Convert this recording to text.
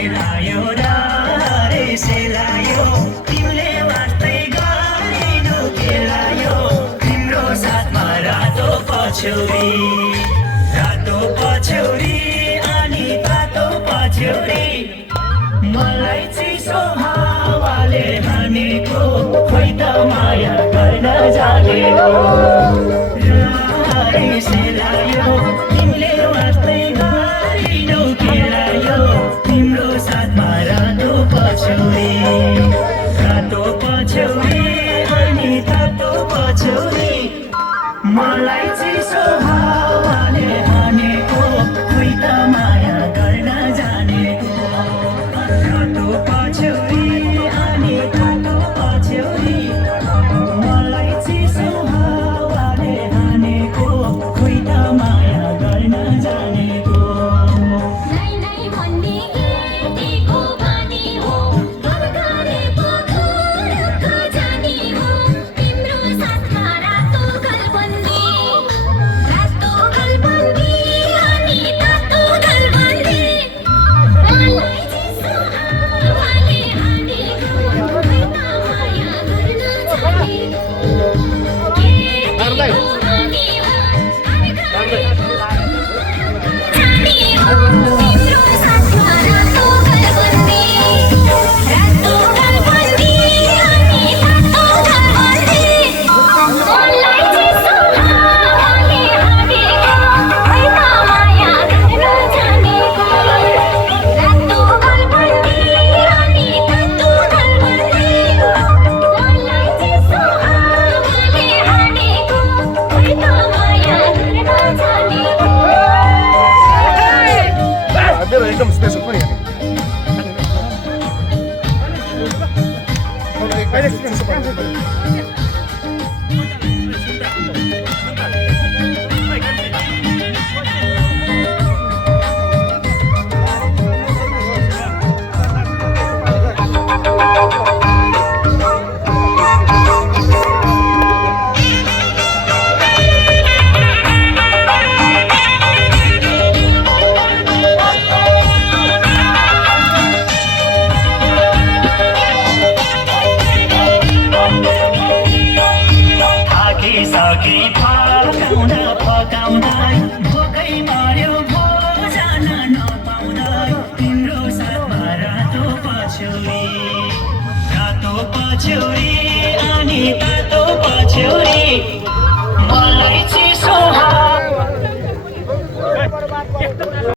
सेलायो रे सेलायो तिमीले वास्तै गरिनु खेलायो तिम्रो साथमा रातो पछौरी अनि तातो पछौरी मलाई चिसो हावाले हानेको खोइ त माया गर्न जानेको रे सेलायो तिमीले वास्तै गरिनु खेलायो तिम्रो साथमा रातो पछौरी अनि तातो पछौरी मलाई चिसो हावाले हानेको खोइ त माया गर्न जानेको रातो पछौरी अनि तातो पछौरी मलाई चिसो हावाले हानेको खोइ त माया गर्न जानेको एकदम स्पेसल पनि